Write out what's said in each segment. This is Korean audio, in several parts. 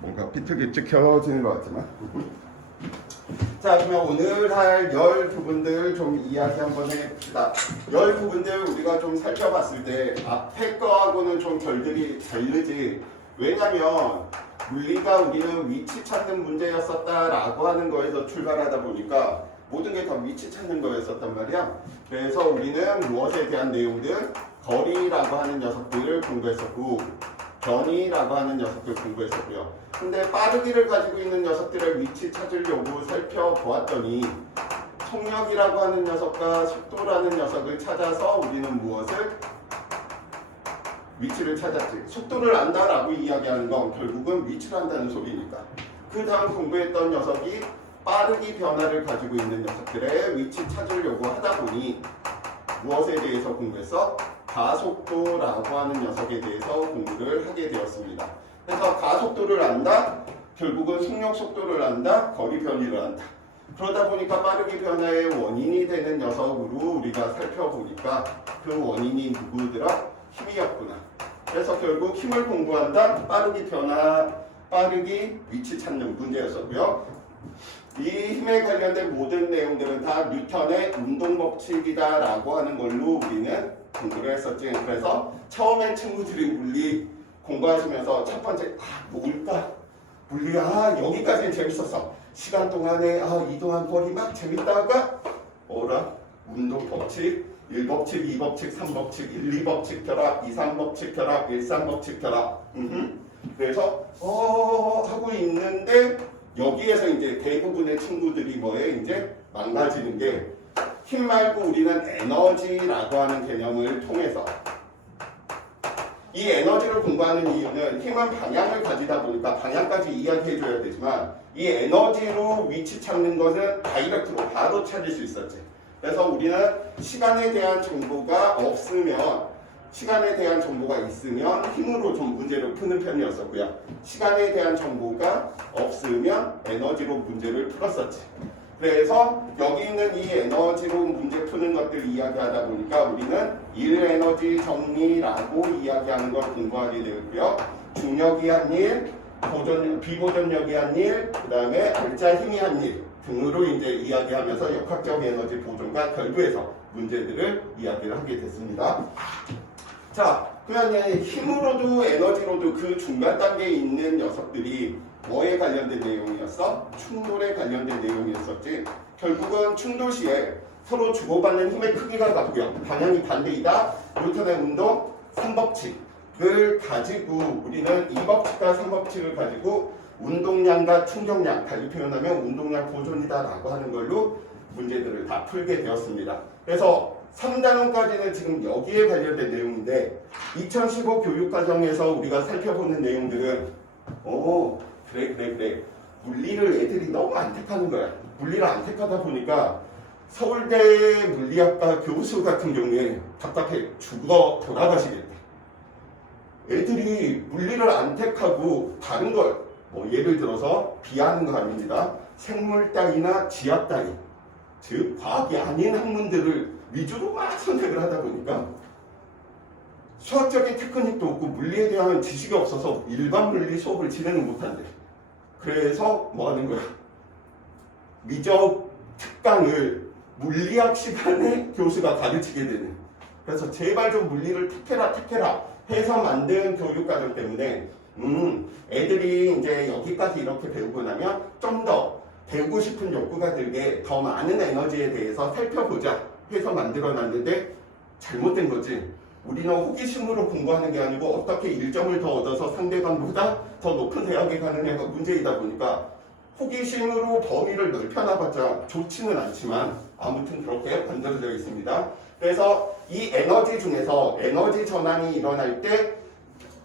뭔가 비트기 찍혀지는 것 같지만. 자, 그러면 오늘 할 열 부분들 좀 이야기 한번 해봅시다. 열 부분들 우리가 좀 살펴봤을 때 앞에 거하고는 좀 결들이 다르지. 왜냐면 물리가 우리는 위치 찾는 문제였었다라고 하는 거에서 출발하다 보니까 모든 게 다 위치 찾는 거였었단 말이야. 그래서 우리는 무엇에 대한 내용들, 거리라고 하는 녀석들을 공부했었고, 변이라고 하는 녀석들 공부했었고요. 근데 빠르기를 가지고 있는 녀석들의 위치 찾으려고 살펴보았더니 속력이라고 하는 녀석과 속도라는 녀석을 찾아서 우리는 무엇을? 위치를 찾았지. 속도를 안다라고 이야기하는 건 결국은 위치를 안다는 소리니까. 그 다음 공부했던 녀석이 빠르기 변화를 가지고 있는 녀석들의 위치 찾으려고 하다 보니 무엇에 대해서 공부했어? 가속도라고 하는 녀석에 대해서 공부를 하게 되었습니다. 그래서 가속도를 안다, 결국은 속력 속도를 안다, 거리 변이를 안다. 그러다 보니까 빠르기 변화의 원인이 되는 녀석으로 우리가 살펴보니까 그 원인이 누구더라? 힘이었구나. 그래서 결국 힘을 공부한다, 빠르기 변화, 빠르기 위치 찾는 문제였었고요. 이 힘에 관련된 모든 내용들은 다 뉴턴의 운동 법칙이다라고 하는 걸로 우리는 공부를 했었지. 그래서 처음에 친구들이 물리 공부하시면서 첫 번째 뭘까? 물리 여기까지는 재밌었어. 시간 동안에 이동한 거리 막 재밌다가 뭐라? 운동 법칙, 1법칙, 2법칙, 3법칙, 1, 2법칙 결합, 2, 3법칙 결합, 1, 3법칙 결합. 그래서 하고 있는데 여기에서 이제 대부분의 친구들이 이제 망가지는 게 힘 말고 우리는 에너지라고 하는 개념을 통해서 이 에너지를 공부하는 이유는 힘은 방향을 가지다 보니까 방향까지 이야기해줘야 되지만 이 에너지로 위치 찾는 것은 다이렉트로 바로 찾을 수 있었지. 그래서 우리는 시간에 대한 정보가 없으면 시간에 대한 정보가 있으면 힘으로 좀 문제를 푸는 편이었었고요. 시간에 대한 정보가 없으면 에너지로 문제를 풀었었지. 그래서 여기 있는 이 에너지로 문제 푸는 것들 이야기하다 보니까 우리는 1에너지 정리라고 이야기하는 걸 공부하게 되었고요. 중력이 한 일, 비보전력이 한 일, 그 다음에 알짜 힘이 한 일 등으로 이제 이야기하면서 역학적 에너지 보존과 결부해서 문제들을 이야기를 하게 됐습니다. 자, 그러면 힘으로도 에너지로도 그 중간 단계에 있는 녀석들이 뭐에 관련된 내용이었어? 충돌에 관련된 내용이었었지. 결국은 충돌 시에 서로 주고받는 힘의 크기가 같고요. 방향이 반대이다. 뉴턴의 운동 3법칙을 가지고 우리는 2법칙과 3법칙을 가지고 운동량과 충격량, 달리 표현하면 운동량 보존이다라고 하는 걸로 문제들을 다 풀게 되었습니다. 그래서 3단원까지는 지금 여기에 관련된 내용인데 2015 교육과정에서 우리가 살펴보는 내용들은 그래 물리를 애들이 너무 안 택하는 거야. 물리를 안 택하다 보니까 서울대 물리학과 교수 같은 경우에 답답해 죽어 돌아가시겠대. 애들이 물리를 안 택하고 다른 걸 예를 들어서 비하하는 거 아닙니다. 생물 따위나 지학 따위 즉 과학이 아닌 학문들을 위주로 막 선택을 하다 보니까 수학적인 테크닉도 없고 물리에 대한 지식이 없어서 일반 물리 수업을 진행을 못한대. 그래서 뭐 하는 거야? 미적 특강을 물리학 시간에 교수가 가르치게 되는. 그래서 제발 좀 물리를 택해라 해서 만든 교육과정 때문에 애들이 이제 여기까지 이렇게 배우고 나면 좀 더 배우고 싶은 욕구가 들게 더 많은 에너지에 대해서 살펴보자 해서 만들어놨는데 잘못된 거지. 우리는 호기심으로 공부하는 게 아니고 어떻게 1점을 더 얻어서 상대방보다 더 높은 대학에 가느냐가 문제이다 보니까 호기심으로 범위를 넓혀놔봤자 좋지는 않지만 아무튼 그렇게 만들어져 있습니다. 그래서 이 에너지 중에서 에너지 전환이 일어날 때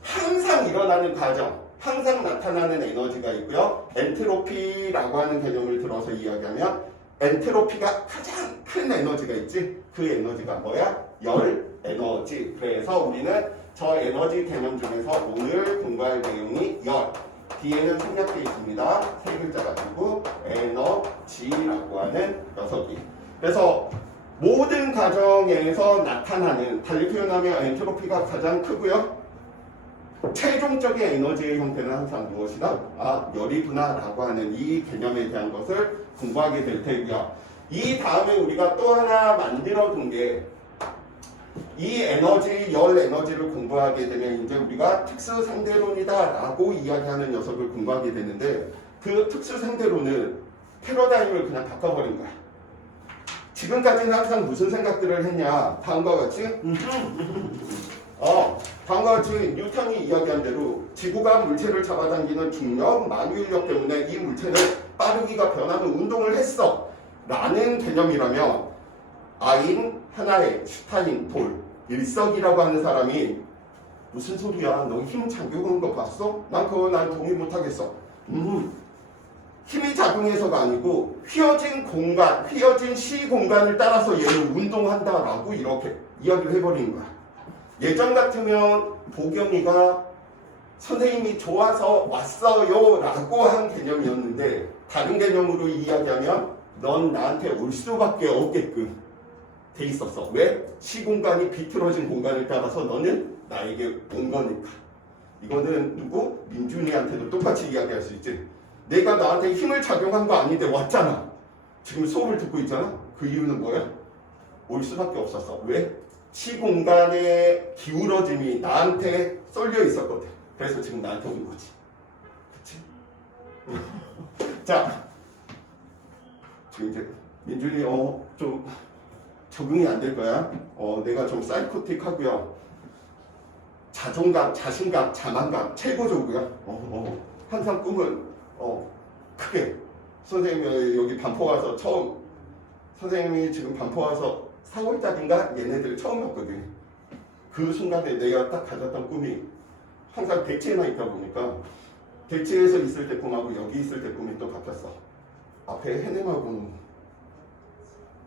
항상 일어나는 과정, 항상 나타나는 에너지가 있고요. 엔트로피라고 하는 개념을 들어서 이야기하면 엔트로피가 가장 큰 에너지가 있지. 그 에너지가 뭐야? 열 에너지. 그래서 우리는 저 에너지 개념 중에서 오늘 공부할 내용이 열. 뒤에는 생략되어 있습니다. 세 글자 가지고 에너지라고 하는 녀석이. 그래서 모든 과정에서 나타나는, 달리 표현하면 엔트로피가 가장 크고요. 최종적인 에너지의 형태는 항상 무엇이다? 아, 열이구나 라고 하는 이 개념에 대한 것을 공부하게 될 테고요. 이 다음에 우리가 또 하나 만들어 둔 게 이 에너지, 열 에너지를 공부하게 되면 이제 우리가 특수 상대론이다 라고 이야기하는 녀석을 공부하게 되는데 그 특수 상대론은 패러다임을 그냥 바꿔버린 거야. 지금까지는 항상 무슨 생각들을 했냐? 다음과 같이 다음과 같이 뉴턴이 이야기한 대로 지구가 물체를 잡아당기는 중력, 만유인력 때문에 이 물체는 빠르기가 변하는 운동을 했어 라는 개념이라면 아인, 하나의, 슈타인, 돌, 일석이라고 하는 사람이 무슨 소리야? 너 힘 작용한 거 봤어? 난 동의 못하겠어. 힘이 작용해서가 아니고 휘어진 공간, 휘어진 시공간을 따라서 얘를 운동한다라고 이렇게 이야기를 해버리는 거야. 예전 같으면 보경이가 선생님이 좋아서 왔어요 라고 한 개념이었는데 다른 개념으로 이야기하면 넌 나한테 올 수밖에 없게끔 돼 있었어. 왜? 시공간이 비틀어진 공간을 따라서 너는 나에게 온 거니까. 이거는 누구? 민준이한테도 똑같이 이야기할 수 있지. 내가 나한테 힘을 작용한 거 아닌데 왔잖아. 지금 수업을 듣고 있잖아. 그 이유는 뭐야? 올 수밖에 없었어. 왜? 시공간의 기울어짐이 나한테 쏠려 있었거든. 그래서 지금 나한테 온 거지. 그치? 자, 지금 이제 민준이 좀 적응이 안 될 거야. 내가 좀 사이코틱하고요. 자존감, 자신감, 자만감 최고조고요. 항상 꿈은 크게 선생님이 여기 반포 와서 처음 선생님이 지금 반포 와서 4월달인가 얘네들 처음이었거든. 그 순간에 내가 딱 가졌던 꿈이 항상 대치에만 있다 보니까 대치에서 있을 때 꿈하고 여기 있을 때 꿈이 또 바뀌었어. 앞에 해냄하고는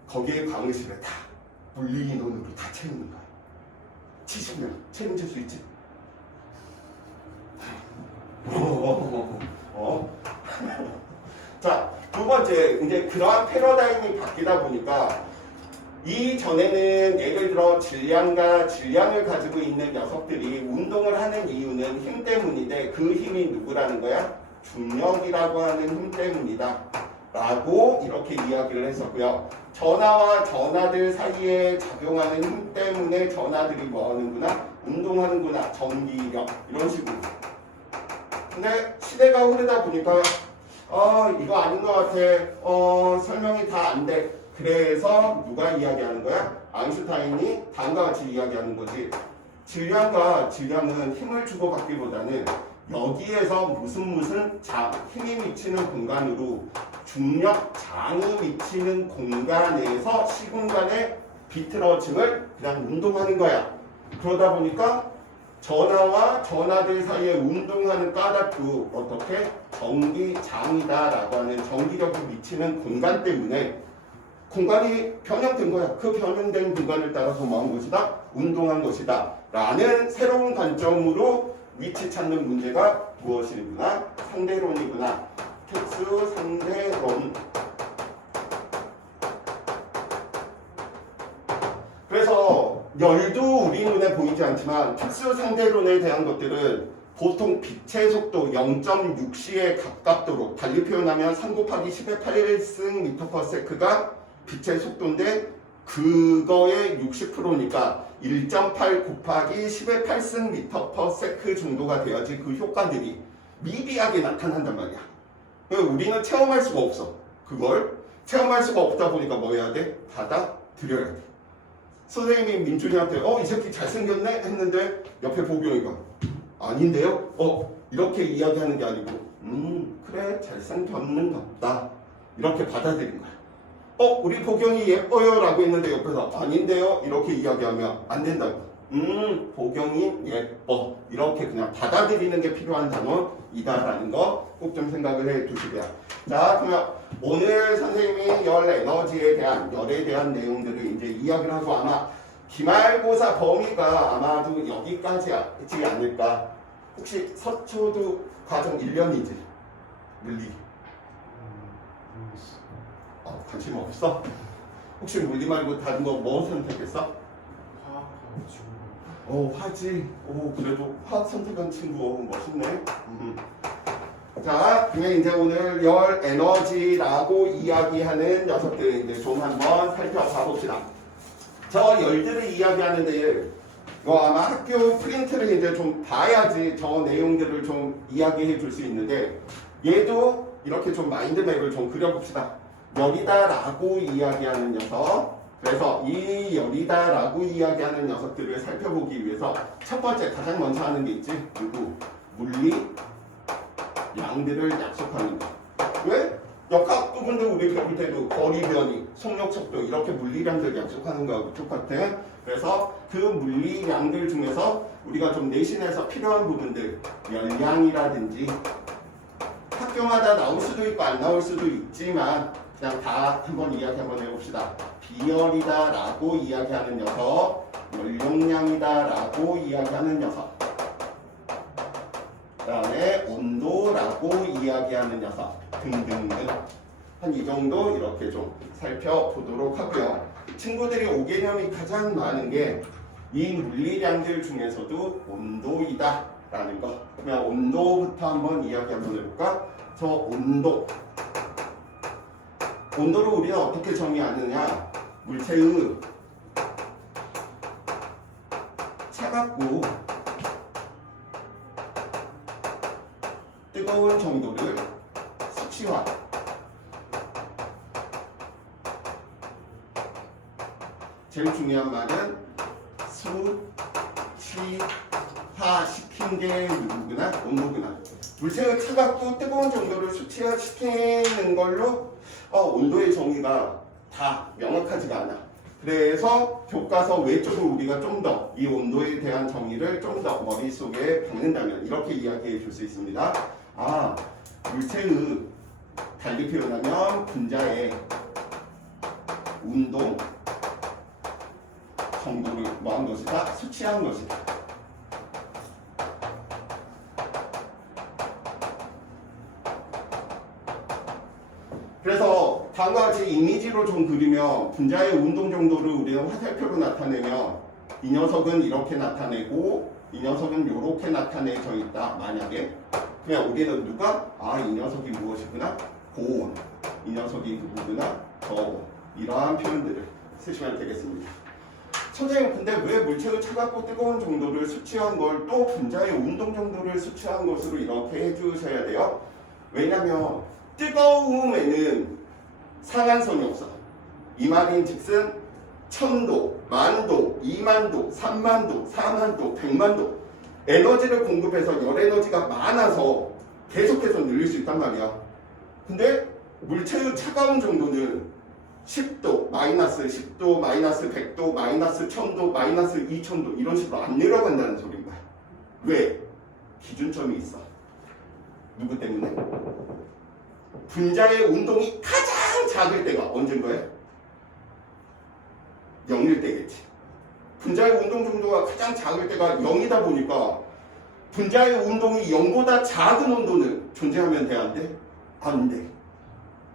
거기에 강의실에 다 물리 인원으로 다 채우는 거야. 70명 책임질 수 있지? 자, 두 번째, 이제 그러한 패러다임이 바뀌다 보니까 이전에는 예를 들어 질량을 가지고 있는 녀석들이 운동을 하는 이유는 힘 때문인데 그 힘이 누구라는 거야? 중력이라고 하는 힘 때문이다 라고 이렇게 이야기를 했었고요. 전하와 전하들 사이에 작용하는 힘 때문에 전하들이 뭐 하는구나? 운동하는구나. 전기력 이런 식으로. 근데 시대가 흐르다 보니까 이거 아닌 것 같아. 설명이 다 안 돼. 그래서 누가 이야기하는 거야? 아인슈타인이 다음과 같이 이야기하는 거지. 질량과 질량은 힘을 주고받기보다는 여기에서 무슨 힘이 미치는 공간으로 중력, 장이 미치는 공간에서 시공간의 비틀어짐을 그냥 운동하는 거야. 그러다 보니까 전하와 전하들 사이에 운동하는 까닭도 어떻게? 전기장이다라고 하는 전기력이 미치는 공간 때문에 공간이 변형된 거야. 그 변형된 공간을 따라서 뭐 한 것이다? 운동한 것이다. 라는 새로운 관점으로 위치 찾는 문제가 무엇이구나? 상대론이구나. 특수 상대론. 그래서 열도 우리 눈에 보이지 않지만 특수 상대론에 대한 것들은 보통 빛의 속도 0.6시에 가깝도록 달리 표현하면 3 곱하기 10의 8승 m/s가 빛의 속도인데 그거의 60%니까 1.8 곱하기 10의 8승 m/s 정도가 돼야지 그 효과들이 미비하게 나타난단 말이야. 우리는 체험할 수가 없어. 그걸 체험할 수가 없다 보니까 뭐 해야 돼? 받아들여야 돼. 선생님이 민준이한테 이 새끼 잘생겼네? 했는데 옆에 보경이가 아닌데요? 이렇게 이야기하는 게 아니고 그래 잘생겼는갑다 이렇게 받아들인 거야. 우리 보경이 예뻐요 라고 했는데 옆에서 아닌데요? 이렇게 이야기하면 안 된다고. 보경이 예뻐 이렇게 그냥 받아들이는 게 필요한 단어이다라는 거 꼭 좀 생각을 해 두시고요. 자, 그러면 오늘 선생님이 열 에너지에 대한 열에 대한 내용들을 이제 이야기를 하고 아마 기말고사 범위가 아마도 여기까지지 않을까. 혹시 서초도 과정 1년이지? 물리 관심 없어? 혹시 물리 말고 다른 거 뭐 선택했어? 화학하고 지구. 화지. 그래도 화학 선택한 친구 멋있네. 자, 그러면 이제 오늘 열 에너지라고 이야기하는 녀석들 이제 좀 한번 살펴봐 봅시다. 저 열들을 이야기하는데 이거 아마 학교 프린트를 이제 좀 봐야지 저 내용들을 좀 이야기해 줄 수 있는데 얘도 이렇게 좀 마인드맵을 좀 그려봅시다. 열이다라고 이야기하는 녀석. 그래서 이 열이다라고 이야기하는 녀석들을 살펴보기 위해서 첫 번째 가장 먼저 하는 게 있지. 그리고 물리 양들을 약속하는 거. 왜? 역학 부분도 우리 배울 때도 거리 변이, 속력 속도 이렇게 물리량들 약속하는 거하고 똑같아. 그래서 그 물리량들 중에서 우리가 좀 내신에서 필요한 부분들, 열량이라든지 학교마다 나올 수도 있고 안 나올 수도 있지만 그냥 다 한번 이야기 한번 해봅시다. 비열이다라고 이야기하는 녀석, 연용량이다라고 이야기하는 녀석, 그 다음에 온도라고 이야기하는 녀석 등등등 한 이 정도 이렇게 좀 살펴보도록 하고요. 친구들이 오개념이 가장 많은 게 이 물리량들 중에서도 온도이다 라는 거. 그러면 온도부터 한번 이야기 한번 해볼까? 저 온도를 우리가 어떻게 정의하느냐? 물체의 차갑고 뜨거운 정도를 수치화. 제일 중요한 말은 수치화시킨 게 누구구나? 온도구나. 물체의 차갑고 뜨거운 정도를 수치화시키는 걸로 온도의 정의가 다 명확하지가 않아. 그래서 교과서 외적으로 우리가 좀 더 이 온도에 대한 정의를 좀 더 머릿속에 박는다면 이렇게 이야기해 줄 수 있습니다. 물체의 달리 표현하면 분자의 운동 정도를 뭐한 것이다? 수치한 것이다. 그래서 다음과 같이 이미지로 좀 그리면 분자의 운동 정도를 우리는 화살표로 나타내면 이 녀석은 이렇게 나타내고 이 녀석은 이렇게 나타내져 있다. 만약에 그냥 우리는 누가 이 녀석이 무엇이구나? 고온. 이 녀석이 누구구나? 저온. 이러한 표현들을 쓰시면 되겠습니다. 선생님 근데 왜 물체의 차갑고 뜨거운 정도를 수치한 걸 또 분자의 운동 정도를 수치한 것으로 이렇게 해주셔야 돼요? 왜냐면 뜨거움에는 상한선이 없어. 이 말인즉슨 1000도, 만도, 2만도, 3만도, 4만도, 100만도 에너지를 공급해서 열에너지가 많아서 계속해서 늘릴 수 있단 말이야. 근데 물체의 차가운 정도는 10도, 마이너스 10도, 마이너스 100도, 마이너스 1000도, 마이너스 2000도 이런 식으로 안 내려간다는 소리인 거야. 왜? 기준점이 있어. 누구 때문에? 분자의 운동이 가장 작을 때가 언제인 거예요? 0일 때겠지. 분자의 운동 정도가 가장 작을 때가 0이다 보니까 분자의 운동이 0보다 작은 온도는 존재하면 돼, 안 돼? 안 돼.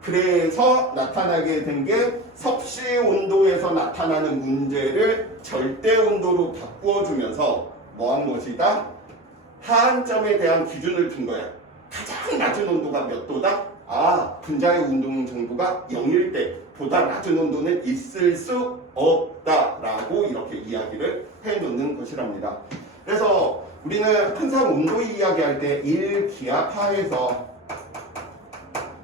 그래서 나타나게 된 게 섭씨 온도에서 나타나는 문제를 절대 온도로 바꾸어주면서 뭐한 것이다? 하한점에 대한 기준을 둔 거야. 가장 낮은 온도가 몇 도다? 분자의 운동 정도가 0일 때보다 낮은 온도는 있을 수 없다라고 이렇게 이야기를 해놓는 것이랍니다. 그래서 우리는 항상 온도 이야기할 때 1기압하에서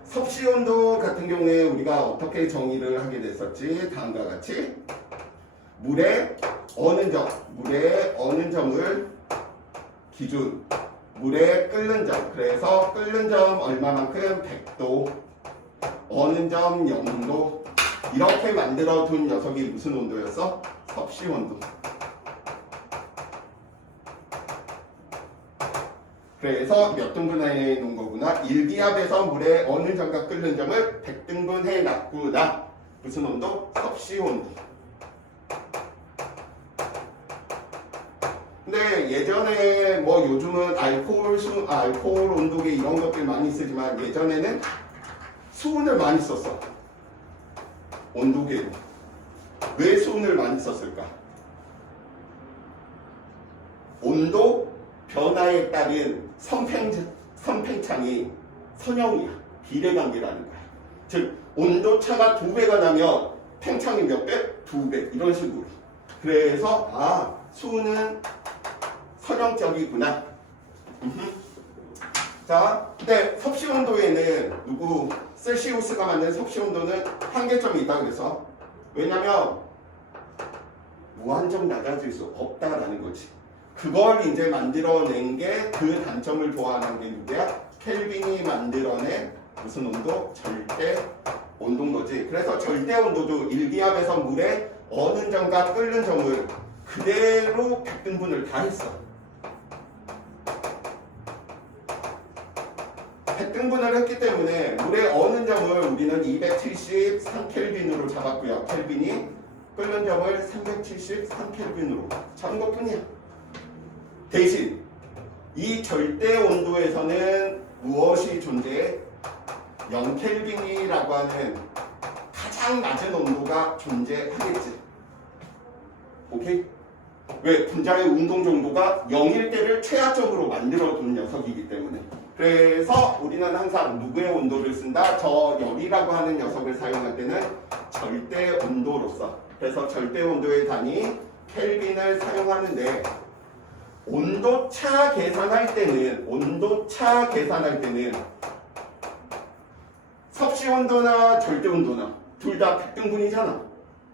섭씨 온도 같은 경우에 우리가 어떻게 정의를 하게 됐었지? 다음과 같이 물의 어느 점을 기준 물의 끓는 점. 그래서 끓는 점 얼마만큼? 100도. 어느 점 0도. 이렇게 만들어 둔 녀석이 무슨 온도였어? 섭씨 온도. 그래서 몇 등분해 놓은 거구나? 1기압에서 물의 어느 점과 끓는 점을 100등분해 놨구나. 무슨 온도? 섭씨 온도. 근데 예전에 뭐 요즘은 알코올 온도계 이런 것들 많이 쓰지만 예전에는 수온을 많이 썼어. 온도계로. 왜 수온을 많이 썼을까? 온도 변화에 따른 선팽창이 선형이야. 비례관계라는 거야. 즉 온도 차가 2배가 나면 팽창이 몇 배? 2배. 이런 식으로. 그래서 수는 선형적이구나. 자, 근데 섭씨 온도에는 셀시우스가 만든 섭씨 온도는 한계점이 있다 그래서 왜냐면 무한정 낮아질 수 없다라는 거지. 그걸 이제 만들어낸 게 그 단점을 보완한 게 누구야? 켈빈이 만들어낸 무슨 온도? 절대 온도인 거지. 그래서 절대 온도도 일기압에서 물에 어는 점과 끓는 점을 그대로 백등분을 다 했어. 백등분을 했기 때문에 물에 어는 점을 우리는 273켈빈으로 잡았고요. 켈빈이 끓는 점을 373켈빈으로 잡은 것뿐이야. 대신 이 절대 온도에서는 무엇이 존재해? 0켈빈이라고 하는 가장 낮은 온도가 존재하겠지. 오케이? 왜? 분자의 운동 정도가 0일 때를 최하적으로 만들어둔 녀석이기 때문에. 그래서 우리는 항상 누구의 온도를 쓴다? 저 열이라고 하는 녀석을 사용할 때는 절대 온도로서. 그래서 절대 온도의 단위 켈빈을 사용하는데 온도차 계산할 때는 섭씨 온도나 절대 온도나 둘 다 백등분이잖아.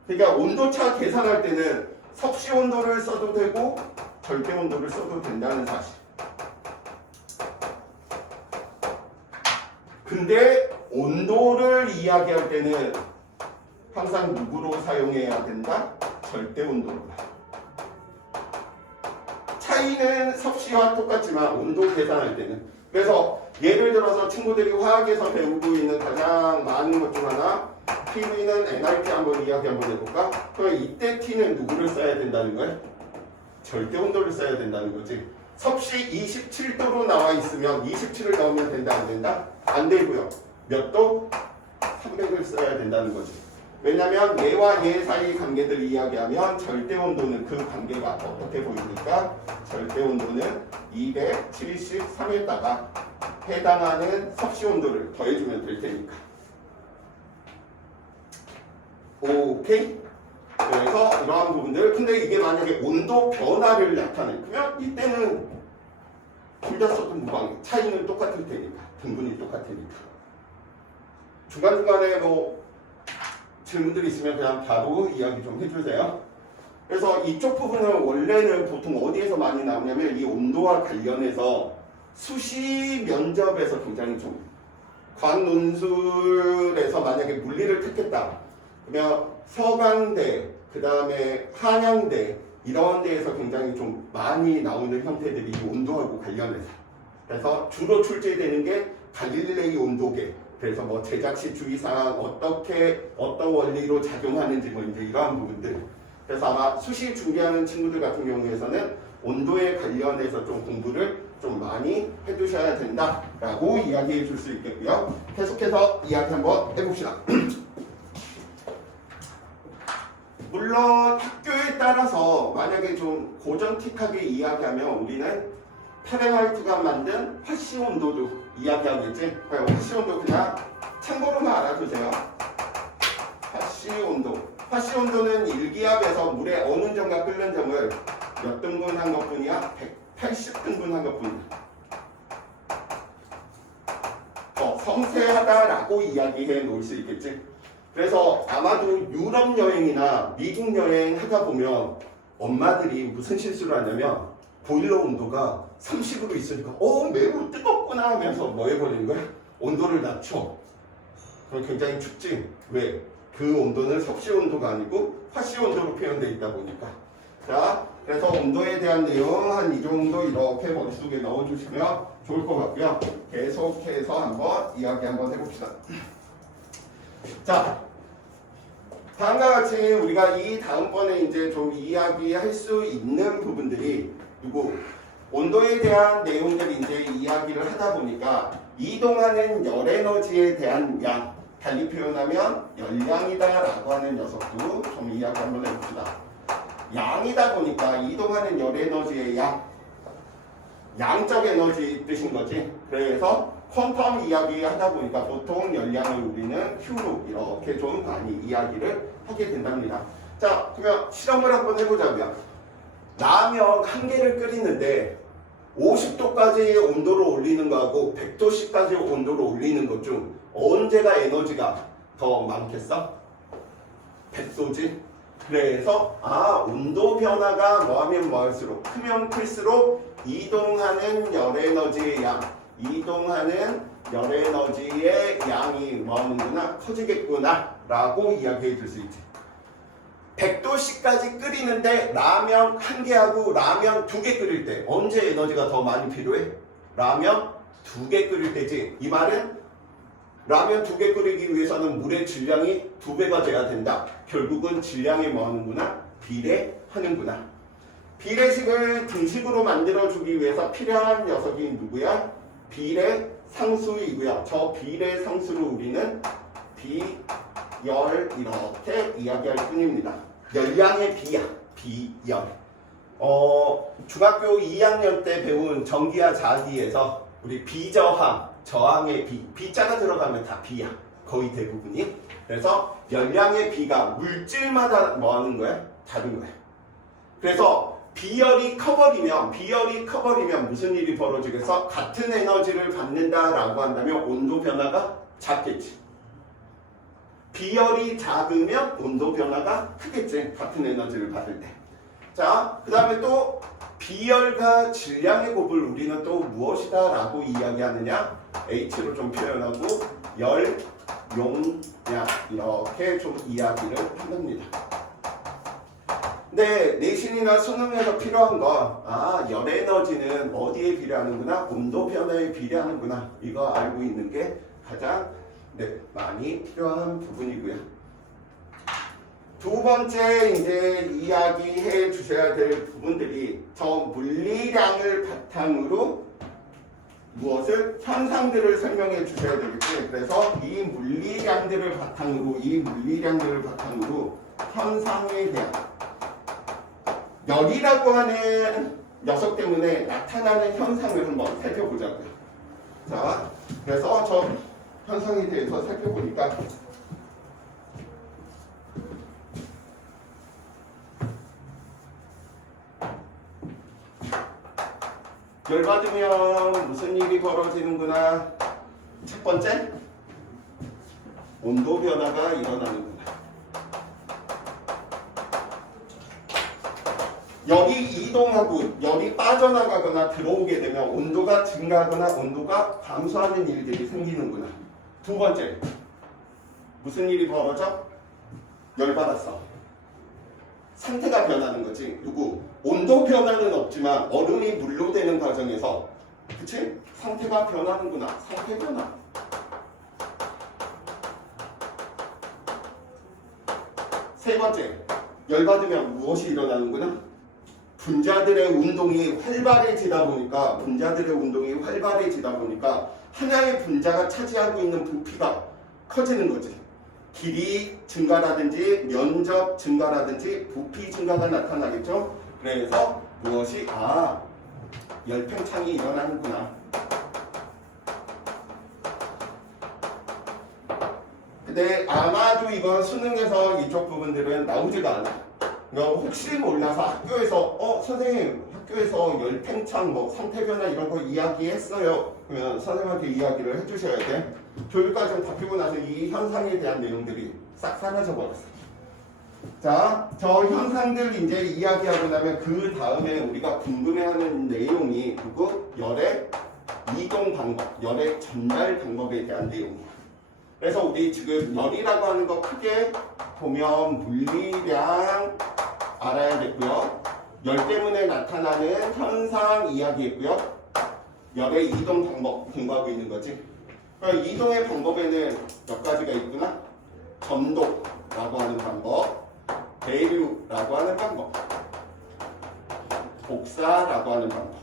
그러니까 온도차 계산할 때는 섭씨 온도를 써도 되고 절대 온도를 써도 된다는 사실. 근데 온도를 이야기할 때는 항상 누구로 사용해야 된다? 절대 온도로. 차이는 섭씨와 똑같지만 온도 계산할 때는. 그래서 예를 들어서 친구들이 화학에서 배우고 있는 가장 많은 것 중 하나 PV는 nRT 한번 이야기 한번 해볼까? 그럼 이때 T는 누구를 써야 된다는 거야? 절대 온도를 써야 된다는 거지. 섭씨 27도로 나와 있으면 27을 넣으면 된다 안 된다? 안 되고요. 몇 도? 300을 써야 된다는 거지. 왜냐면 얘와 얘 사이 관계들을 이야기하면 절대 온도는 그 관계가 어떻게 보입니까? 절대 온도는 273에다가 해당하는 섭씨 온도를 더해주면 될 테니까. 오케이? 그래서 이러한 부분들. 근데 이게 만약에 온도 변화를 나타내면 이때는 둘 다 써도 무방해. 차이는 똑같을 테니까. 등분이 똑같으니까. 중간중간에 질문들이 있으면 그냥 바로 이야기 좀 해주세요. 그래서 이쪽 부분은 원래는 보통 어디에서 많이 나오냐면 이 온도와 관련해서 수시 면접에서 굉장히 좀 과학논술에서 만약에 물리를 택했다. 그러면 서강대, 그 다음에 한양대 이런 데에서 굉장히 좀 많이 나오는 형태들이 이 온도하고 관련해서. 그래서 주로 출제되는 게 갈릴레이 온도계. 그래서 제작시 주의사항 어떤 원리로 작용하는지 이제 이러한 부분들. 그래서 아마 수시 준비하는 친구들 같은 경우에서는 온도에 관련해서 좀 공부를 좀 많이 해두셔야 된다라고 이야기해 줄 수 있겠고요. 계속해서 이야기 한번 해봅시다. 물론 학교에 따라서 만약에 좀 고전틱하게 이야기하면 우리는 파렌하이트가 만든 화씨 온도도 이야기하겠지. 화씨 온도 그냥 참고로만 알아두세요. 화씨 온도. 화씨 온도는 일기압에서 물에 어는 점과 끓는 점을 몇 등분 한 것뿐이야? 180등분 한 것뿐이야. 섬세하다라고 이야기해 놓을 수 있겠지. 그래서 아마도 유럽 여행이나 미국 여행 하다 보면 엄마들이 무슨 실수를 하냐면 보일러 온도가 30으로 있으니까 매우 뜨겁구나 하면서 뭐 해버리는 거야? 온도를 낮춰. 그럼 굉장히 춥지. 왜? 그 온도는 섭씨 온도가 아니고 화씨 온도로 표현되어 있다 보니까. 자, 그래서 온도에 대한 내용 한 이 정도 이렇게 머릿속에 넣어주시면 좋을 것 같고요. 계속해서 한번 이야기 한번 해봅시다. 자, 다음과 같이 우리가 이 다음번에 이제 좀 이야기할 수 있는 부분들이 그리고 온도에 대한 내용들이 이제 이야기를 하다 보니까 이동하는 열 에너지에 대한 양, 달리 표현하면 열량이다라고 하는 녀석도 좀 이야기 한번 해봅시다. 양이다 보니까 이동하는 열 에너지의 양, 양적 에너지 뜻인 거지. 그래서 퀀텀 이야기 하다 보니까 보통 열량을 우리는 Q로 이렇게 좀 많이 이야기를 하게 된답니다. 자, 그러면 실험을 한번 해보자고요. 라면 한 개를 끓이는데 50도까지 온도를 올리는 거하고 100도씨까지 온도를 올리는 것 중 언제가 에너지가 더 많겠어? 100도지. 그래서 온도 변화가 뭐하면 뭐할수록 크면 클수록 이동하는 열에너지의 양이 뭐하는구나 커지겠구나 라고 이야기해 줄 수 있지. 100도씨까지 끓이는데 라면 한 개하고 라면 2개 끓일 때 언제 에너지가 더 많이 필요해? 라면 2개 끓일 때지. 이 말은 라면 2개 끓이기 위해서는 물의 질량이 2배가 돼야 된다. 결국은 질량이 뭐하는구나? 비례하는구나. 비례식을 등식으로 만들어주기 위해서 필요한 녀석이 누구야? 비례상수이고요. 저 비례상수를 우리는 비열 이렇게 이야기할 뿐입니다. 열량의 비야. 비열. 중학교 2학년 때 배운 전기와 자기에서 우리 비저항, 저항의 비, 비자가 들어가면 다 비야. 거의 대부분이. 그래서 열량의 비가 물질마다 뭐 하는 거야? 다른 거야. 그래서 비열이 커버리면 무슨 일이 벌어지겠어? 같은 에너지를 받는다라고 한다면 온도 변화가 작겠지. 비열이 작으면 온도 변화가 크겠지. 같은 에너지를 받을 때. 자, 그 다음에 또 비열과 질량의 곱을 우리는 또 무엇이다 라고 이야기하느냐? H로 좀 표현하고 열, 용량 이렇게 좀 이야기를 한답니다. 근데 내신이나 수능에서 필요한 건 열에너지는 어디에 비례하는구나? 온도 변화에 비례하는구나. 이거 알고 있는 게 가장 많이 필요한 부분이고요. 두 번째 이제 이야기해 주셔야 될 부분들이 저 물리량을 바탕으로 무엇을? 현상들을 설명해 주셔야 되겠지. 그래서 이 물리량들을 바탕으로 현상에 대한 열이라고 하는 녀석 때문에 나타나는 현상을 한번 살펴보자고요. 자, 그래서 저 현상에 대해서 살펴보니까 열받으면 무슨 일이 벌어지는구나. 첫 번째, 온도 변화가 일어나는구나. 열이 이동하고 열이 빠져나가거나 들어오게 되면 온도가 증가하거나 온도가 감소하는 일들이 생기는구나. 두 번째, 무슨 일이 벌어져? 열받았어. 상태가 변하는 거지. 누구? 온도 변화는 없지만 얼음이 물로 되는 과정에서 그치? 상태가 변하는구나. 상태 변화. 세 번째, 열받으면 무엇이 일어나는구나? 분자들의 운동이 활발해지다 보니까 하나의 분자가 차지하고 있는 부피가 커지는 거지. 길이 증가라든지 면적 증가라든지 부피 증가가 나타나겠죠. 그래서 무엇이 열팽창이 일어나는구나. 근데 아마도 이건 수능에서 이쪽 부분들은 나오지가 않아. 혹시 몰라서 학교에서 선생님 학교에서 열팽창 상태 변화 이런 거 이야기했어요. 그러면 선생님한테 이야기를 해주셔야 돼. 교육과정 다 피고 나서 이 현상에 대한 내용들이 싹 사라져 버렸어. 자, 저 현상들 이제 이야기하고 나면 그 다음에 우리가 궁금해하는 내용이 그리고 열의 이동 방법, 열의 전달 방법에 대한 내용이야. 그래서 우리 지금 열이라고 하는 거 크게 보면 물리량 알아야겠고요. 열 때문에 나타나는 현상 이야기했고요. 열의 이동 방법 공부하고 있는 거지. 그러니까 이동의 방법에는 몇 가지가 있구나. 점도라고 하는 방법, 대류라고 하는 방법, 복사라고 하는 방법.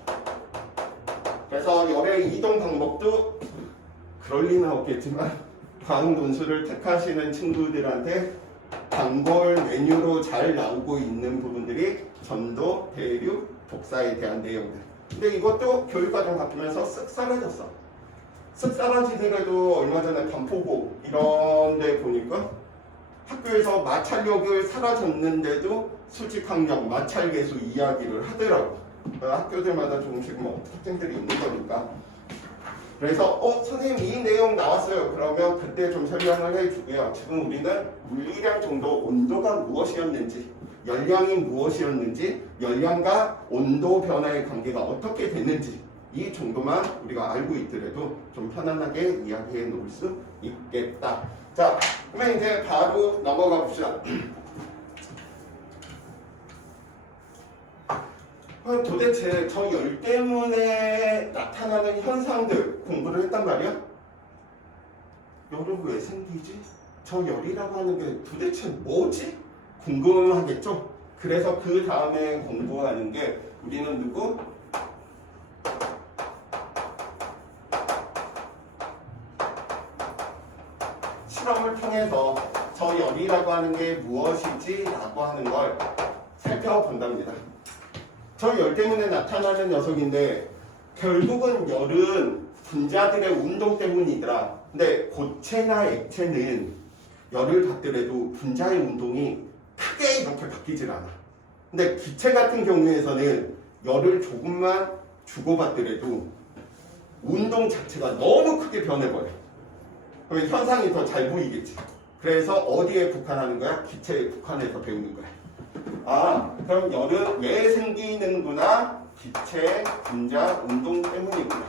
그래서 열의 이동 방법도 그럴 리는 없겠지만 다음 논술을 택하시는 친구들한테 단골 메뉴로 잘 나오고 있는 부분들이 점도, 대류, 복사에 대한 내용들. 근데 이것도 교육과정 바뀌면서 쓱 사라졌어. 쓱 사라지더라도 얼마 전에 반포고 이런 데 보니까 학교에서 마찰력을 사라졌는데도 수직학력, 마찰계수 이야기를 하더라고. 학교들마다 조금씩 뭐 특징들이 있는 거니까. 그래서 선생님 이 내용 나왔어요. 그러면 그때 좀 설명을 해주고요. 지금 우리는 물리량 정도 온도가 무엇이었는지, 열량이 무엇이었는지, 열량과 온도 변화의 관계가 어떻게 됐는지 이 정도만 우리가 알고 있더라도 좀 편안하게 이야기해 놓을 수 있겠다. 자, 그러면 이제 바로 넘어가 봅시다. 도대체 저 열 때문에 나타나는 현상들 공부를 했단 말이야? 열은 왜 생기지? 저 열이라고 하는 게 도대체 뭐지? 궁금하겠죠? 그래서 그 다음에 공부하는 게 우리는 누구? 실험을 통해서 저 열이라고 하는 게 무엇이지? 라고 하는 걸 살펴본답니다. 저 열 때문에 나타나는 녀석인데 결국은 열은 분자들의 운동 때문이더라. 근데 고체나 액체는 열을 받더라도 분자의 운동이 크게 이렇게 바뀌질 않아. 근데 기체 같은 경우에서는 열을 조금만 주고받더라도 운동 자체가 너무 크게 변해버려. 그러면 현상이 더 잘 보이겠지. 그래서 어디에 국한하는 거야? 기체에 국한해서 배우는 거야. 그럼 열은 왜 생기는구나? 기체, 분자, 운동 때문이구나.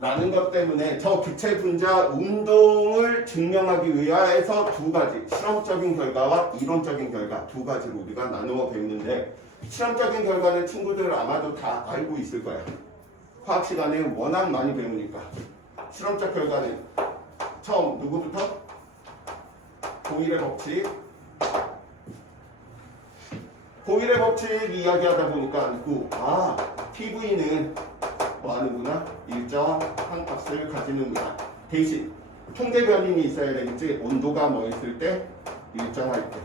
라는 것 때문에 저 기체, 분자, 운동을 증명하기 위해서 두 가지, 실험적인 결과와 이론적인 결과 두 가지로 우리가 나누어 배우는데 실험적인 결과는 친구들 아마도 다 알고 있을 거야. 화학 시간에 워낙 많이 배우니까. 실험적 결과는 처음 누구부터? 보일의 법칙. 보일의 법칙 이야기하다 보니까 누구? PV는 뭐 하는구나? 일정한 값을 가지는구나. 대신 통계 변인이 있어야 되겠지. 온도가 뭐 있을 때? 일정할 때.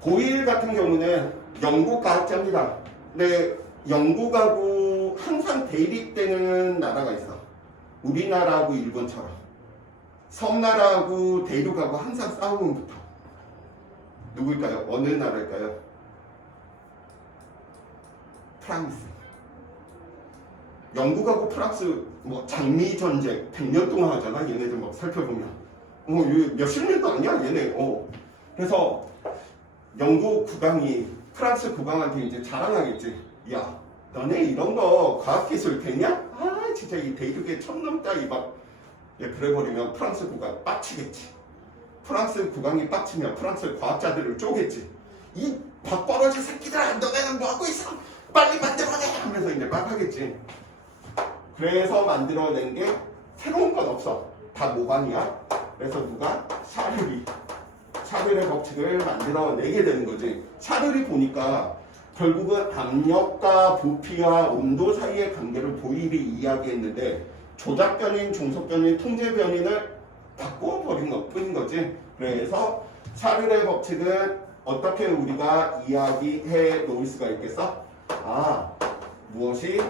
보일 같은 경우는 영국 과학자입니다. 근데 영국하고 항상 대립되는 나라가 있어. 우리나라하고 일본처럼. 섬나라하고 대륙하고 항상 싸움은 붙어. 누구일까요? 어느 나라일까요? 프랑스. 영국하고 프랑스 뭐 장미 전쟁 100년 동안 하잖아. 얘네들 막 살펴보면. 몇십 년도 아니야 얘네. 그래서 영국 국왕이 프랑스 국왕한테 이제 자랑하겠지. 야, 너네 이런 거 과학기술 되냐? 진짜 이 대륙에 천 따위 막 그래버리면 프랑스 국왕 빡치겠지. 프랑스 국왕이 빡치면 프랑스 과학자들을 쪼겠지. 이 밥벌어지 새끼들아, 너네는 뭐 하고 있어? 빨리 만들어내! 하면서 이제 막 하겠지. 그래서 만들어낸 게 새로운 건 없어. 다 모반이야. 그래서 누가? 샤를의 법칙을 만들어내게 되는 거지. 샤를이 보니까 결국은 압력과 부피와 온도 사이의 관계를 보일이 이야기했는데 조작 변인, 종속 변인, 통제 변인을 바꿔버린 것 뿐인 거지. 그래서 샤를의 법칙은 어떻게 우리가 이야기해 놓을 수가 있겠어? 무엇이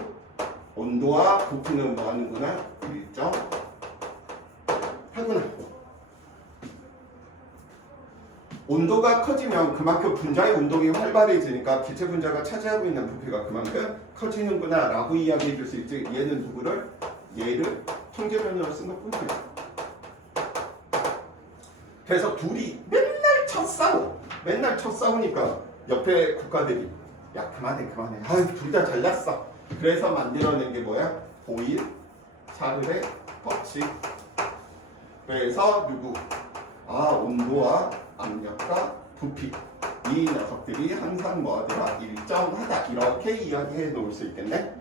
온도와 부피는 뭐 하는구나? 일정 하구나. 온도가 커지면 그만큼 분자의 운동이 활발해지니까 기체 분자가 차지하고 있는 부피가 그만큼 커지는구나 라고 이야기해 줄 수 있지. 얘는 누구를? 얘를 통계 변형을 쓴 것뿐이야. 그래서 둘이 맨날 쳐싸우니까 옆에 국가들이 야 그만해 둘 다 잘났어. 그래서 만들어낸 게 뭐야? 보일, 샤를의 법칙. 그래서 누구? 온도와 압력과 부피 이 녀석들이 항상 뭐하더라? 일정하다. 이렇게 이야기해 놓을 수 있겠네.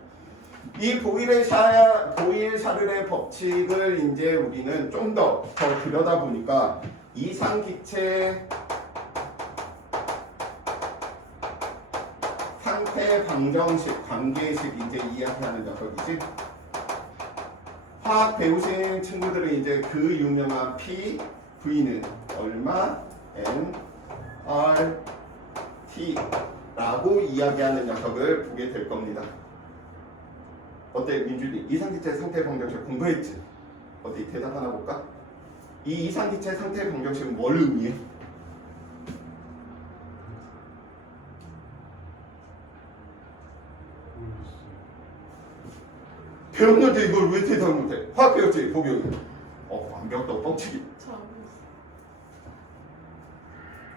이 보일 샤를의 법칙을 이제 우리는 좀 더 들여다보니까 이상기체 상태 방정식, 관계식 이제 이야기하는 녀석이지. 화학 배우신 친구들은 이제 그 유명한 P, V는 얼마, N, R, T 라고 이야기하는 녀석을 보게 될 겁니다. 어때 민준이? 이상기체 상태 방정식 공부했지? 어디 대답 하나 볼까? 이 이상기체 상태 방정식은 뭘 의미해? 배웠는데 이걸 왜 대답 못해? 화학 배웠지? 보경이. 완벽도 뻥치기.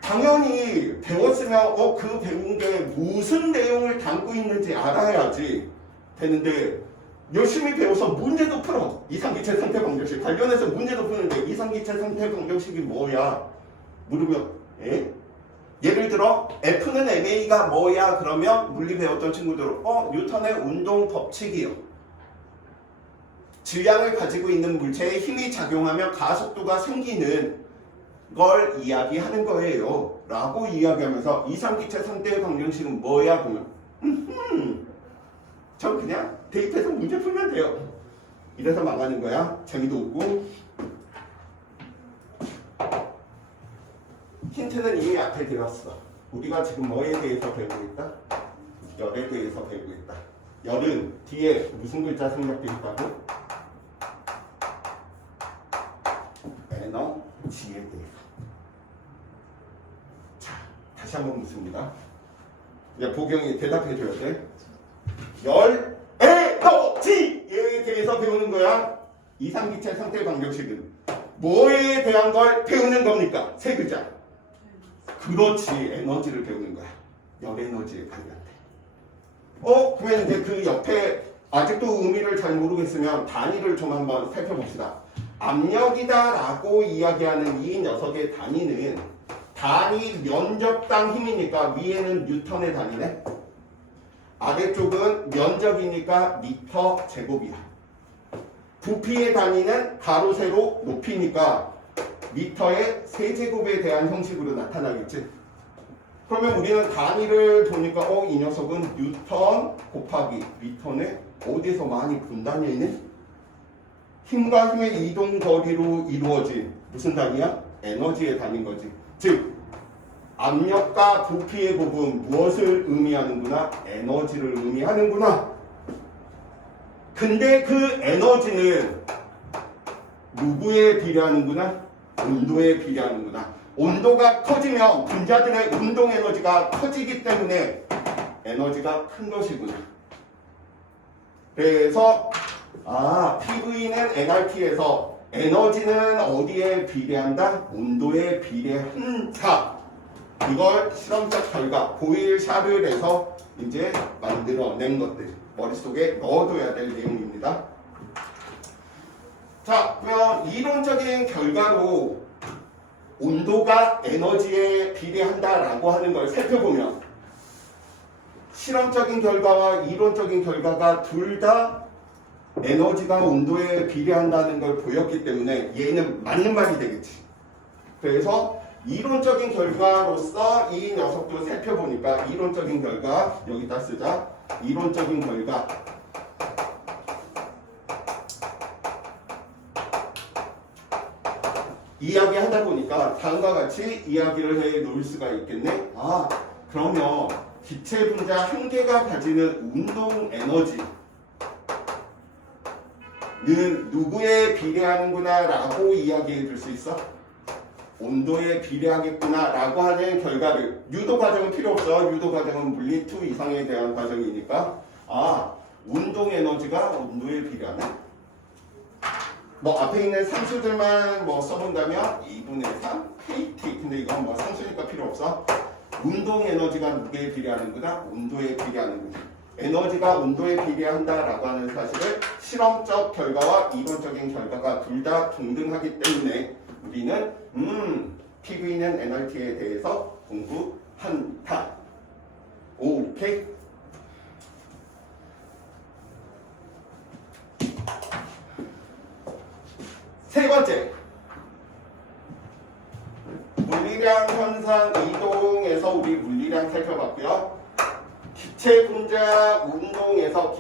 당연히 배웠으면 그 배운 게 무슨 내용을 담고 있는지 알아야지 되는데 열심히 배워서 문제도 풀어. 이상기체 상태 방정식 관련해서 문제도 푸는데 이상기체 상태 방정식이 뭐야? 물으면 예를 들어 F는 MA가 뭐야? 그러면 물리 배웠던 친구들 뉴턴의 운동 법칙이요. 질량을 가지고 있는 물체에 힘이 작용하면 가속도가 생기는 걸 이야기하는 거예요 라고 이야기하면서 이상기체 상태 방정식은 뭐야? 보면 전 그냥 대입해서 문제 풀면 돼요. 이래서 망하는 거야. 재미도 없고. 힌트는 이미 앞에 들었어. 우리가 지금 뭐에 대해서 배우고 있다? 열에 대해서 배우고 있다. 열은 뒤에 무슨 글자 생략되어 있다고? 에너지에 대해서. 자, 다시 한번 묻습니다. 이제 보경이 대답해줘야 돼. 열, 에너지에 대해서 배우는 거야. 이상기체 상태 방정식은 뭐에 대한 걸 배우는 겁니까? 세 글자. 그렇지, 에너지를 배우는 거야. 열 에너지에 관련돼. 그러면 이제 그 옆에 아직도 의미를 잘 모르겠으면 단위를 좀 한번 살펴봅시다. 압력이다라고 이야기하는 이 녀석의 단위는 단위 면적당 힘이니까 위에는 뉴턴의 단위네. 아래쪽은 면적이니까 미터 제곱이야. 부피의 단위는 가로 세로 높이니까 미터의 세제곱에 대한 형식으로 나타나겠지. 그러면 우리는 단위를 보니까 이 녀석은 뉴턴 곱하기 미터네. 어디서 많이 본 단위네? 힘과 힘의 이동 거리로 이루어진 무슨 단위야? 에너지의 단위인 거지. 즉 압력과 부피의 곱은 무엇을 의미하는구나? 에너지를 의미하는구나. 근데 그 에너지는 누구에 비례하는구나? 온도에 비례하는구나. 온도가 커지면 분자들의 운동 에너지가 커지기 때문에 에너지가 큰 것이구나. 그래서 PV는 nRT에서 에너지는 어디에 비례한다? 온도에 비례한다. 이걸 실험적 결과 보일 샤를에서 이제 만들어낸 것들 머릿속에 넣어둬야 될 내용입니다. 자, 그러면 이론적인 결과로 온도가 에너지에 비례한다라고 하는 걸 살펴보면 실험적인 결과와 이론적인 결과가 둘 다 에너지가 온도에 비례한다는 걸 보였기 때문에 얘는 맞는 말이 되겠지. 그래서 이론적인 결과로서 이 녀석도 살펴보니까 이론적인 결과 여기다 쓰자. 이론적인 결과 이야기하다 보니까 다음과 같이 이야기를 해 놓을 수가 있겠네. 그러면 기체 분자 한 개가 가지는 운동 에너지는 누구에 비례하는구나 라고 이야기해 줄 수 있어? 온도에 비례하겠구나 라고 하는 결과를 유도 과정은 필요 없어. 유도 과정은 물리 2 이상에 대한 과정이니까 운동 에너지가 온도에 비례하네. 앞에 있는 상수들만 써본다면 2분의 3 KT. 근데 이건 상수니까 필요 없어. 운동 에너지가 누구에 비례하는구나? 온도에 비례하는구나. 에너지가 온도에 비례한다라고 하는 사실을 실험적 결과와 이론적인 결과가 둘 다 동등하기 때문에 우리는 PV는 nRT에 대해서 공부한다. 오케이? 세 번째, 물리량 현상 이동에서 우리 물리량 살펴봤고요. 기체 분자 운동에서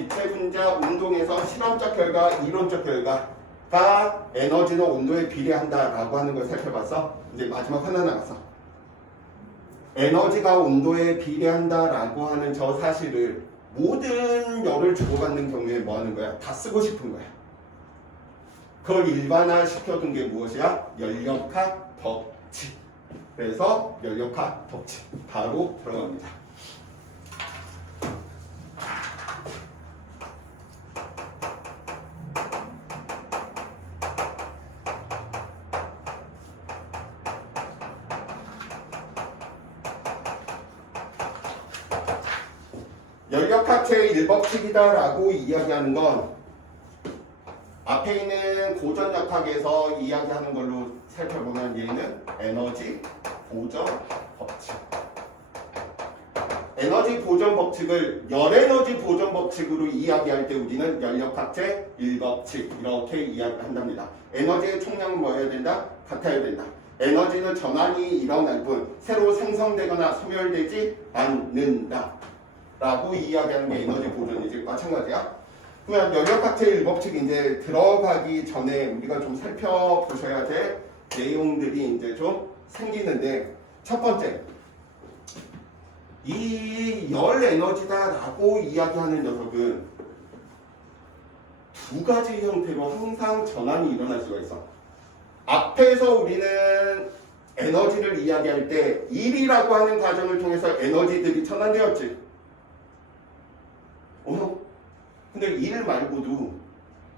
실험적 결과, 이론적 결과 가 에너지는 온도에 비례한다라고 하는 걸 살펴봤어. 이제 마지막 하나 남았어. 에너지가 온도에 비례한다라고 하는 저 사실을 모든 열을 주고받는 경우에 뭐 하는 거야? 다 쓰고 싶은 거야. 그걸 일반화 시켜둔 게 무엇이야? 열역학 법칙. 그래서 열역학 법칙 바로 들어갑니다. 열역학 제1법칙이다라고 이야기하는 건 앞에 있는 고전역학에서 이야기하는 걸로 살펴보면 얘는 에너지 보전 법칙. 에너지 보전 법칙을 열에너지 보전 법칙으로 이야기할 때 우리는 열역학 제1법칙 이렇게 이야기한답니다. 에너지의 총량은 뭐여야 된다? 같아야 된다. 에너지는 전환이 일어날 뿐 새로 생성되거나 소멸되지 않는다 라고 이야기하는 게 에너지 보존이지. 마찬가지야. 그러면 열역학 제1법칙 이제 들어가기 전에 우리가 좀 살펴보셔야 될 내용들이 이제 좀 생기는데, 첫 번째, 이 열 에너지다라고 이야기하는 녀석은 두 가지 형태로 항상 전환이 일어날 수가 있어. 앞에서 우리는 에너지를 이야기할 때 일이라고 하는 과정을 통해서 에너지들이 전환되었지. 근데 일 말고도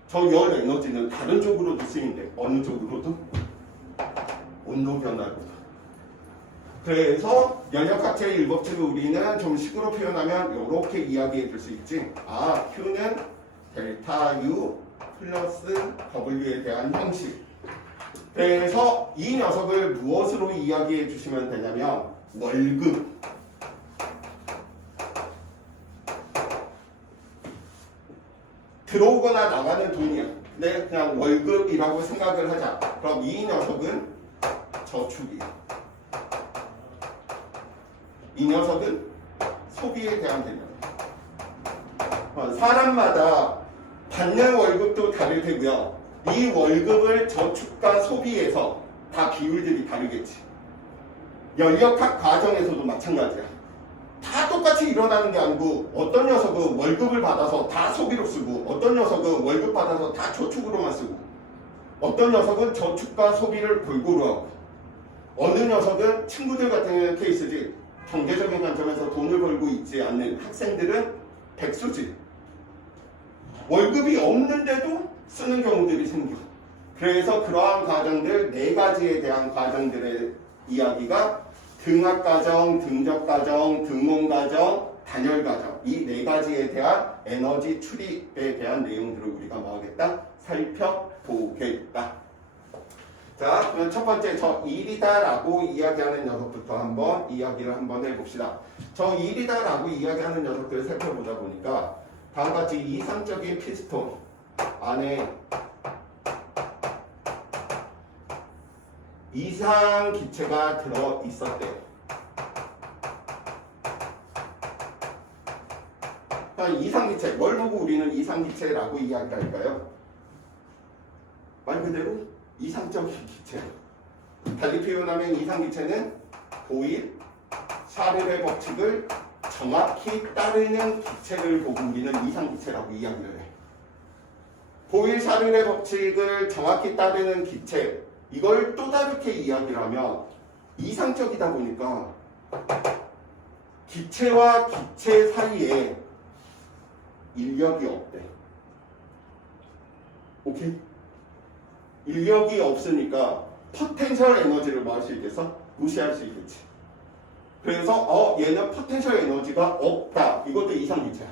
저 열 에너지는 다른 쪽으로도 쓰인대. 어느 쪽으로도? 온도 변화로. 그래서 열역학 제1법칙을 우리는 좀 식으로 표현하면 이렇게 이야기해 줄 수 있지. 아, Q는 델타 U 플러스 W에 대한 형식. 그래서 이 녀석을 무엇으로 이야기해 주시면 되냐면 월급. 들어오거나 나가는 돈이야. 근데 그냥 월급이라고 생각을 하자. 그럼 이 녀석은 저축이야. 이 녀석은 소비에 대한 개념이야. 사람마다 받는 월급도 다를 테고요. 이 월급을 저축과 소비에서 다 비율들이 다르겠지. 열역학 과정에서도 마찬가지야. 다 똑같이 일어나는 게 아니고 어떤 녀석은 월급을 받아서 다 소비로 쓰고 어떤 녀석은 월급 받아서 다 저축으로만 쓰고 어떤 녀석은 저축과 소비를 골고루 하고 어느 녀석은 친구들 같은 케이스지. 경제적인 관점에서 돈을 벌고 있지 않는 학생들은 백수지. 월급이 없는데도 쓰는 경우들이 생겨. 그래서 그러한 과정들 네 가지에 대한 과정들의 이야기가 등합과정, 등적과정, 등온과정, 단열과정 이 네 가지에 대한 에너지 출입에 대한 내용들을 우리가 뭐 하겠다? 살펴보겠다. 자, 그럼 첫 번째 저 일이다라고 이야기하는 녀석부터 한번 이야기를 한번 해봅시다. 저 일이다라고 이야기하는 녀석들을 살펴보다 보니까 다음같이 이상적인 피스톤 안에 이상 기체가 들어 있었대요. 이상 기체, 뭘 보고 우리는 이상 기체라고 이야기할까요? 말 그대로 이상적인 기체. 달리 표현하면 이상 기체는 보일 샤를의 법칙을 정확히 따르는 기체를 보고 우리는 이상 기체라고 이야기를 해. 보일 샤를의 법칙을 정확히 따르는 기체. 이걸 또 다르게 이야기를 하면 이상적이다 보니까 기체와 기체 사이에 인력이 없대. 오케이? 인력이 없으니까 포텐셜 에너지를 뭐 할 수 있겠어? 무시할 수 있겠지. 그래서 얘는 포텐셜 에너지가 없다. 이것도 이상기체야.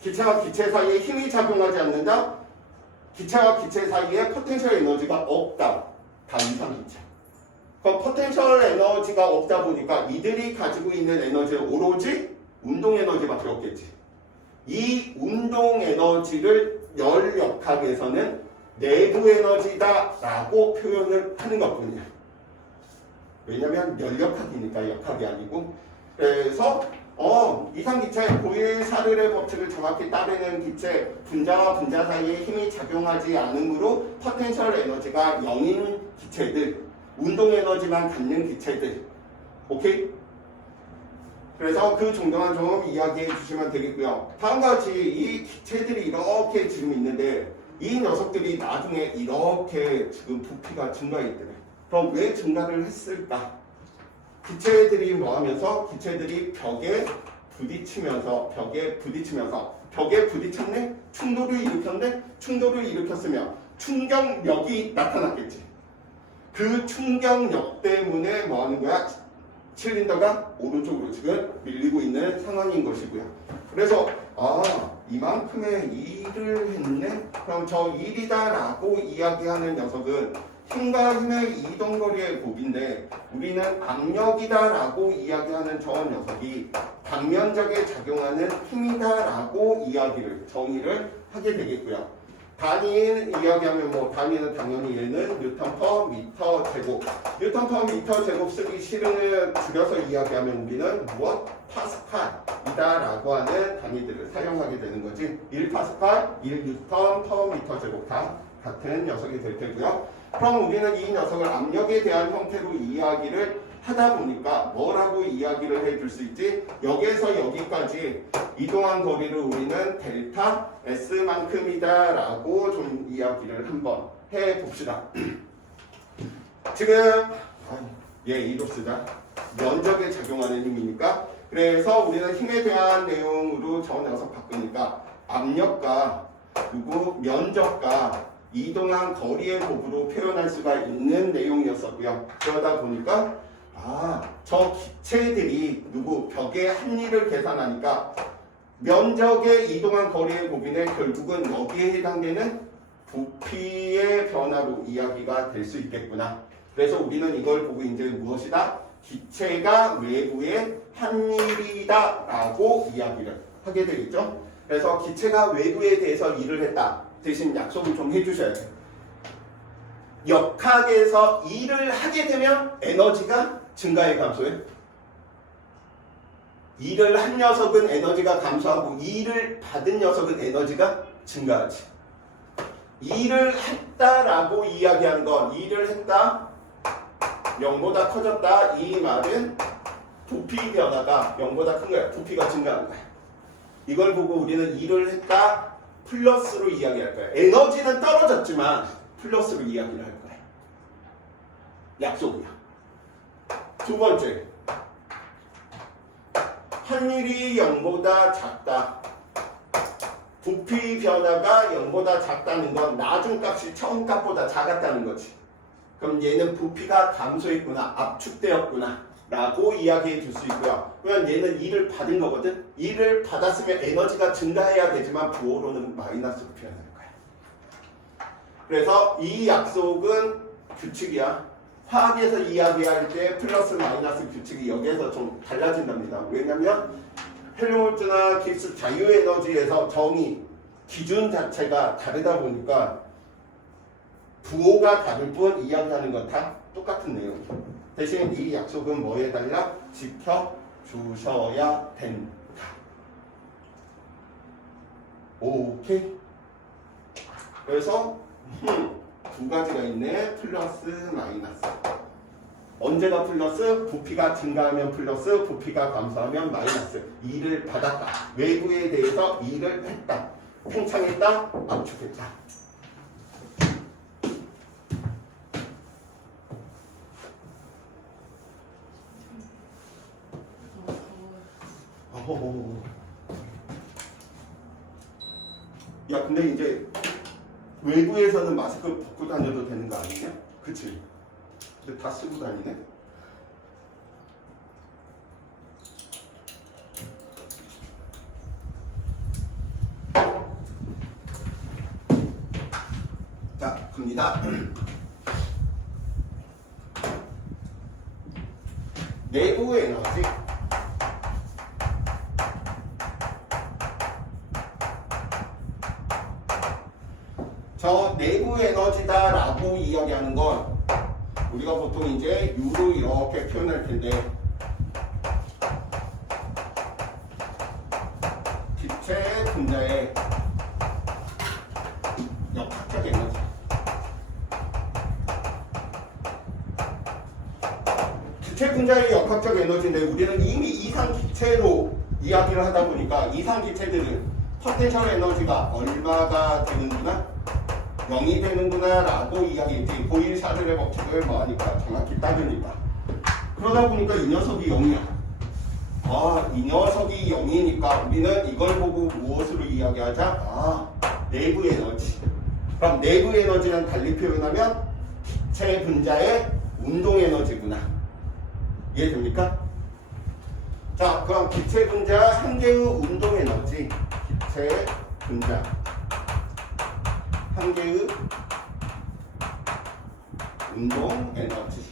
기체와 기체 사이에 힘이 작용하지 않는다. 기체와 기체 사이에 포텐셜 에너지가 없다. 다 이상기체. 그럼 포텐셜 에너지가 없다 보니까 이들이 가지고 있는 에너지는 오로지 운동 에너지밖에 없겠지. 이 운동 에너지를 열역학에서는 내부 에너지다 라고 표현을 하는 것뿐이야. 왜냐면 열역학이니까 역학이 아니고. 그래서 이상기체 보일-샤를의 법칙을 정확히 따르는 기체 분자와 분자 사이에 힘이 작용하지 않으므로 포텐셜 에너지가 0인 기체들, 운동 에너지만 갖는 기체들. 오케이? 그래서 그 정도만 좀 이야기해 주시면 되겠고요. 다음과 같이 이 기체들이 이렇게 지금 있는데 이 녀석들이 나중에 이렇게 지금 부피가 증가했더래. 그럼 왜 증가를 했을까? 기체들이 뭐 하면서? 기체들이 벽에 부딪히면서 벽에 부딪혔네? 충돌을 일으켰네? 충돌을 일으켰으면 충격력이 나타났겠지. 그 충격력 때문에 뭐 하는 거야? 실린더가 오른쪽으로 지금 밀리고 있는 상황인 것이고요. 그래서 이만큼의 일을 했네? 그럼 저 일이다라고 이야기하는 녀석은 힘과 힘의 이동거리의 곱인데 우리는 압력이다라고 이야기하는 저 녀석이 당면적에 작용하는 힘이다라고 정의를 하게 되겠고요. 단위는 이야기하면 단위는 당연히 얘는 뉴턴 퍼 미터 제곱. 뉴턴 퍼 미터 제곱 쓰기 싫은 줄여서 이야기하면 우리는 무엇? 파스칼이다라고 하는 단위들을 사용하게 되는 거지. 1파스칼, 1뉴턴 퍼 미터 제곱 다 같은 녀석이 될 테고요. 그럼 우리는 이 녀석을 압력에 대한 형태로 이야기를 하다 보니까 뭐라고 이야기를 해줄 수 있지? 여기에서 여기까지 이동한 거리를 우리는 델타 S만큼이다 라고 좀 이야기를 한번 해봅시다. 지금 이로 쓰자. 면적에 작용하는 힘이니까 그래서 우리는 힘에 대한 내용으로 저 녀석 바꾸니까 압력과 그리고 면적과 이동한 거리의 곱으로 표현할 수가 있는 내용이었었고요. 그러다 보니까 저 기체들이 벽의 합리를 계산하니까 면적에 이동한 거리의 곱인데 결국은 여기에 해당되는 부피의 변화로 이야기가 될 수 있겠구나. 그래서 우리는 이걸 보고 이제 무엇이다? 기체가 외부의 합리이다 라고 이야기를 하게 되겠죠. 그래서 기체가 외부에 대해서 일을 했다. 대신 약속을 좀 해주셔야 돼요. 역학에서 일을 하게 되면 에너지가 증가해 감소해? 일을 한 녀석은 에너지가 감소하고 일을 받은 녀석은 에너지가 증가하지. 일을 했다라고 이야기하는 건 일을 했다, 0보다 커졌다. 이 말은 부피 변화가 0보다 큰 거야. 부피가 증가하는 거야. 이걸 보고 우리는 일을 했다 플러스로 이야기할 거야. 에너지는 떨어졌지만 플러스로 이야기를 할 거야. 약속이야. 두 번째, 확률이 0보다 작다. 부피 변화가 0보다 작다는 건 나중값이 처음값보다 작았다는 거지. 그럼 얘는 부피가 감소했구나, 압축되었구나 라고 이야기해 줄 수 있고요. 왜냐면 얘는 일을 받은 거거든. 일을 받았으면 에너지가 증가해야 되지만 부호로는 마이너스로 표현할 거야. 그래서 이 약속은 규칙이야. 화학에서 이야기할 때 플러스 마이너스 규칙이 여기에서 좀 달라진답니다. 왜냐면 헬리우드나 깁스 자유에너지에서 정의, 기준 자체가 다르다 보니까 부호가 다를 뿐 이야기하는 건 다 똑같은 내용이죠. 대신 이 약속은 뭐에 달라? 지켜주셔야 된다. 오케이? 그래서 두 가지가 있네. 플러스 마이너스. 언제가 플러스? 부피가 증가하면 플러스, 부피가 감소하면 마이너스. 일을 받았다. 외부에 대해서 일을 했다. 팽창했다. 압축했다. 야, 근데 이제 외부에서는 마스크 벗고 다녀도 되는 거 아니냐? 그치? 근데 다 쓰고 다니네? 자, 갑니다. 내부 에너지. 저 내부 에너지다라고 이야기하는 건 우리가 보통 이제 U로 이렇게 표현할 텐데 분자의 역학적 에너지. 기체 분자의 역학적 에너지인데 우리는 이미 이상 기체로 이야기를 하다 보니까 이상 기체들은 포텐셜 에너지가 얼마가 되는구나, 0이 되는구나 라고 이야기했지. 보일-샤를의 법칙을 뭐 하니까 정확히 따르니까. 그러다 보니까 이 녀석이 0이야. 이 녀석이 0이니까 우리는 이걸 보고 무엇으로 이야기하자? 내부 에너지. 그럼 내부 에너지는 달리 표현하면 기체 분자의 운동 에너지구나. 이해됩니까? 자, 그럼 기체 분자 한 개의 운동 에너지, 기체 분자 한 개의 운동 에너지.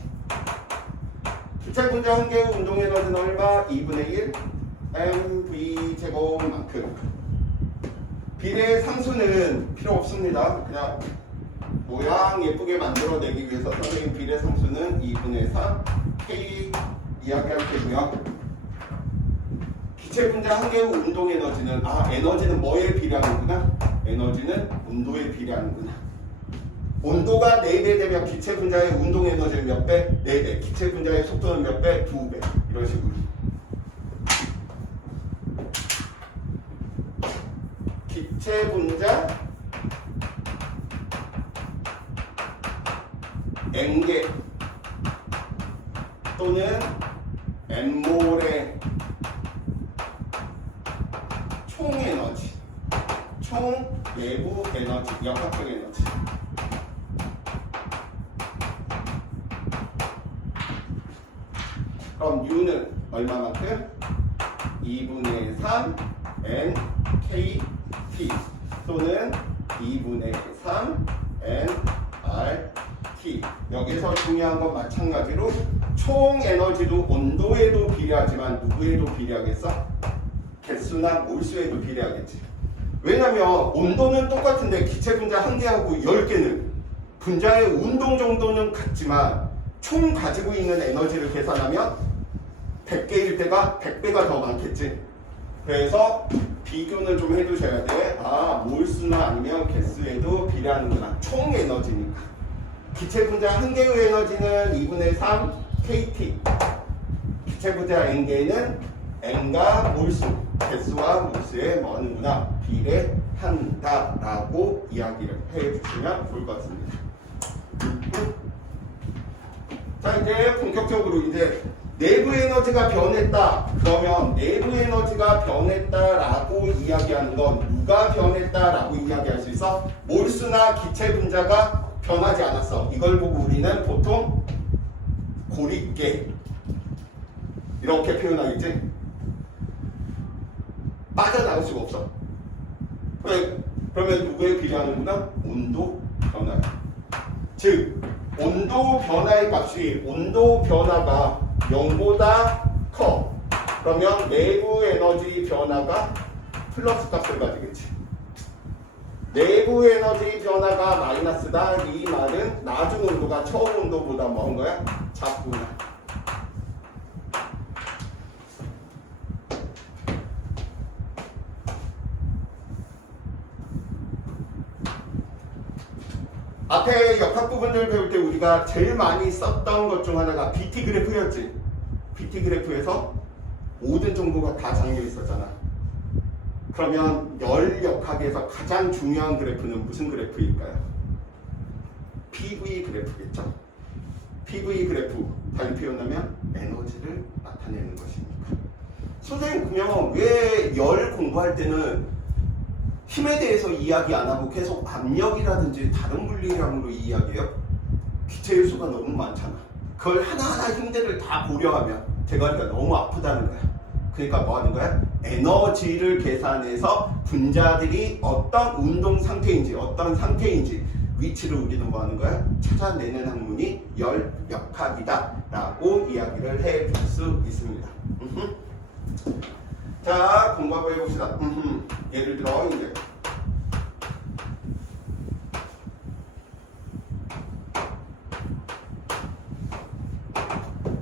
기체 분자 한 개의 운동 에너지는 얼마? 2분의 1 mv 제곱만큼. 비례 상수는 필요 없습니다. 그냥 모양 예쁘게 만들어내기 위해서 선생님 비례 상수는 2분의 3 k 이야기할 테고요. 기체 분자 한 개의 운동 에너지는 에너지는 뭐에 비례하는구나? 에너지는 온도에 비례하는구나. 온도가 4배 되면 기체 분자의 운동 에너지는 몇 배? 4배. 기체 분자의 속도는 몇 배? 2배. 이런 식으로. 기체 분자 N개 또는 N몰의 총 에너지, 총 내부 에너지, 역학적 에너지. 그럼 U는 얼마만큼? 2분의 3 NKT 또는 2분의 3 nRT. 여기서 중요한 건 마찬가지로 총 에너지도 온도에도 비례하지만 누구에도 비례하겠어? 개수나 몰수에도 비례하겠지. 왜냐면 온도는 똑같은데 기체 분자 한 개하고 10개는 분자의 운동 정도는 같지만 총 가지고 있는 에너지를 계산하면 100개일 때가 100배가 더 많겠지. 그래서 비교는 좀 해두셔야 돼. 몰수나 아니면 개수에도 비례하는구나. 총 에너지니까. 기체 분자 한 개의 에너지는 2분의 3 KT. 기체 분자 N개는 N과 몰수, 개수와 몰수에 뭐하는구나? 비례한다라고 이야기를 해주시면 좋을 것 같습니다. 자, 이제 본격적으로 이제 내부 에너지가 변했다. 그러면 내부 에너지가 변했다라고 이야기하는 건 누가 변했다라고 이야기할 수 있어? 몰수나 기체 분자가 변하지 않았어. 이걸 보고 우리는 보통 고립계 이렇게 표현하겠지? 빠져나갈 수가 없어. 그러면 누구에 비례하는구나? 온도 변화야. 즉 온도 변화의 값이 온도 변화가 0보다 커. 그러면 내부 에너지 변화가 플러스 값을 가지겠지. 내부 에너지 변화가 마이너스다. 이 말은 나중 온도가 처음 온도보다 뭐한 거야? 작구나. 앞에 역학 부분을 배울 때 우리가 제일 많이 썼던 것 중 하나가 BT 그래프였지. BT 그래프에서 모든 정보가 다 잠겨 있었잖아. 그러면 열 역학에서 가장 중요한 그래프는 무슨 그래프일까요? PV 그래프겠죠. PV 그래프, 달리 표현하면 에너지를 나타내는 것이니까. 선생님, 그러면 왜 열 공부할 때는 힘에 대해서 이야기 안 하고 계속 압력이라든지 다른 물리량으로 이야기해요? 기체 요소가 너무 많잖아. 그걸 하나하나 힘들을 다 고려하면 대가리가 너무 아프다는 거야. 그러니까 뭐 하는 거야? 에너지를 계산해서 분자들이 어떤 운동 상태인지 어떤 상태인지 위치를 우리는 뭐 하는 거야? 찾아내는 학문이 열 역학이다 라고 이야기를 해줄 수 있습니다. 자, 공부해 봅시다. 예를 들어 이제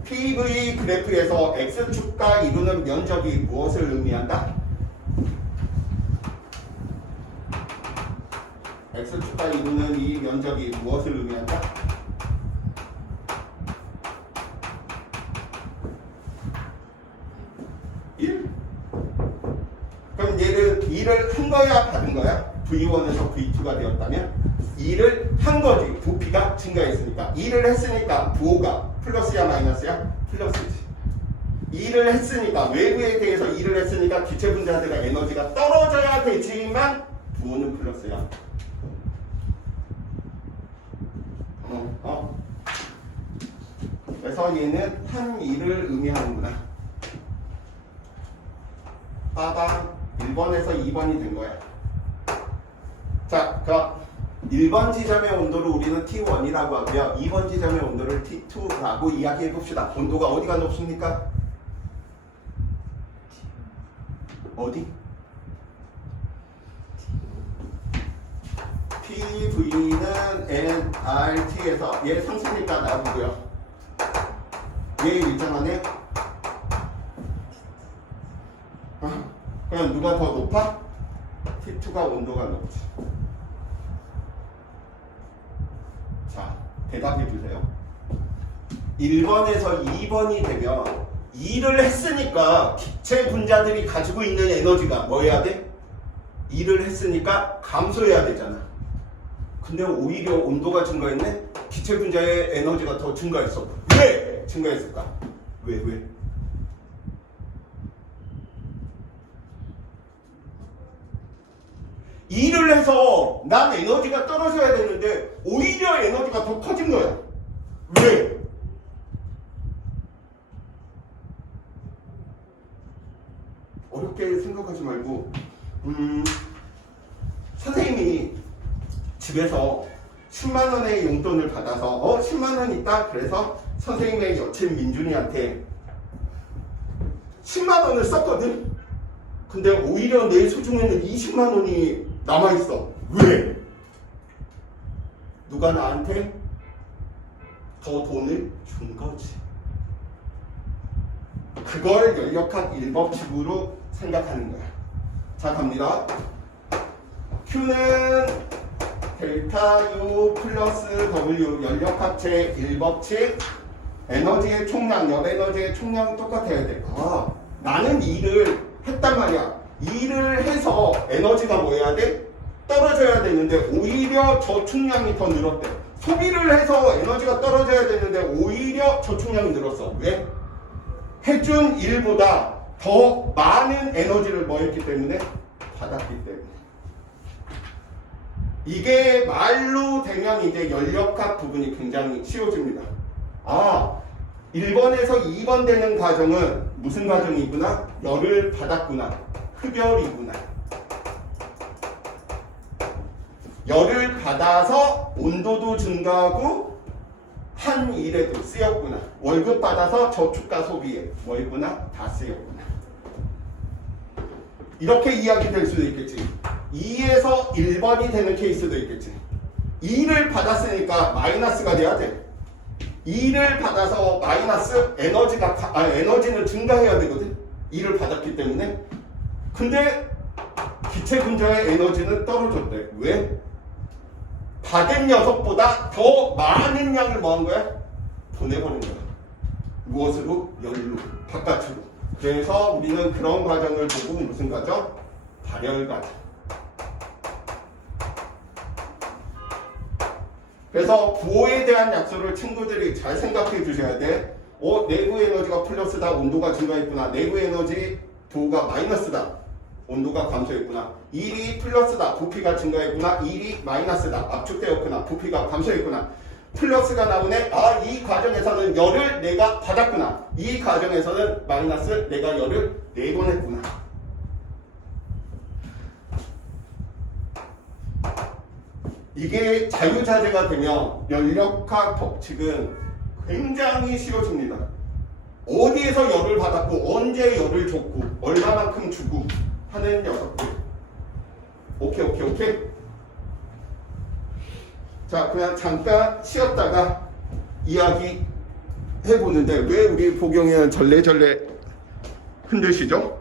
PV 그래프에서 X축과 이루는 면적이 무엇을 의미한다? x축과 이루는 이 면적이 무엇을 의미한다? 그럼 얘를 2를 한 거야 받은 거야? V1에서 V2가 되었다면 2를 한 거지. 부피가 증가했으니까. 2를 했으니까 부호가 플러스야 마이너스야? 플러스지. 2를 했으니까 외부에 대해서 2를 했으니까 기체 분자들의 에너지가 떨어져야 되지만 부호는 플러스야. 그래서 얘는 한 2를 의미하는구나. 빠방 1번에서 2번이 된 거야. 자, 그럼 1번 지점의 온도를 우리는 T1이라고 하고요. 2번 지점의 온도를 T2라고 이야기해 봅시다. 온도가 어디가 높습니까? 어디? PV는 nRT에서 얘 상수니까 나오고요. 얘 일정하네? 그럼 누가 더 높아? T2가 온도가 높지. 자, 대답해 주세요. 1번에서 2번이 되면 2를 했으니까 기체 분자들이 가지고 있는 에너지가 뭐 해야 돼? 2를 했으니까 감소해야 되잖아. 근데 오히려 온도가 증가했네? 기체 분자의 에너지가 더 증가했어. 왜 증가했을까? 왜? 일을 해서 난 에너지가 떨어져야 되는데 오히려 에너지가 더 커진 거야. 왜? 어렵게 생각하지 말고 선생님이 집에서 10만 원의 용돈을 받아서 10만 원 있다. 그래서 선생님의 여친 민준이한테 10만 원을 썼거든. 근데 오히려 내 소중에는 20만 원이 남아있어. 왜? 누가 나한테 더 돈을 준 거지. 그걸 연력학 1법칙으로 생각하는 거야. 자, 갑니다. Q는 델타 U 플러스 W 연력학체 1법칙. 에너지의 총량, 열에너지의 총량은 똑같아야 돼. 나는 일을 했단 말이야. 일을 해서 에너지가 뭐 해야 돼? 떨어져야 되는데 오히려 저축량이 더 늘었대. 소비를 해서 에너지가 떨어져야 되는데 오히려 저축량이 늘었어. 왜? 해준 일보다 더 많은 에너지를 뭐 했기 때문에? 받았기 때문에. 이게 말로 되면 이제 연력학 부분이 굉장히 쉬워집니다. 1번에서 2번 되는 과정은 무슨 과정이구나? 열을 받았구나. 흡열이구나. 열을 받아서 온도도 증가하고 한 일에도 쓰였구나. 월급 받아서 저축과 소비에 뭐 했구나? 다 쓰였구나. 이렇게 이야기될 수도 있겠지. 2에서 1번이 되는 케이스도 있겠지. 2를 받았으니까 마이너스가 돼야 돼. 2를 받아서 마이너스 에너지는 증가해야 되거든. 2를 받았기 때문에. 근데 기체 분자의 에너지는 떨어졌대. 왜? 받은 녀석보다 더 많은 양을 뭐 한 거야? 보내버린 거야. 무엇으로? 열로. 바깥으로. 그래서 우리는 그런 과정을 보고 무슨 과정? 발열 과정. 그래서 부호에 대한 약속을 친구들이 잘 생각해 주셔야 돼. 내부 에너지가 플러스다. 온도가 증가했구나. 내부 에너지 부호가 마이너스다. 온도가 감소했구나. 1이 플러스다. 부피가 증가했구나. 1이 마이너스다. 압축되었구나. 부피가 감소했구나. 플러스가 나오네. 이 과정에서는 열을 내가 받았구나. 이 과정에서는 마이너스 내가 열을 내보냈구나. 이게 자유자재가 되면 연력학 법칙은 굉장히 쉬워집니다. 어디에서 열을 받았고 언제 열을 줬고 얼마만큼 주고 하는 녀석들. 오케이. 자, 그냥 잠깐 쉬었다가 이야기 해보는데 왜 우리 보경이는 절레절레 흔드시죠?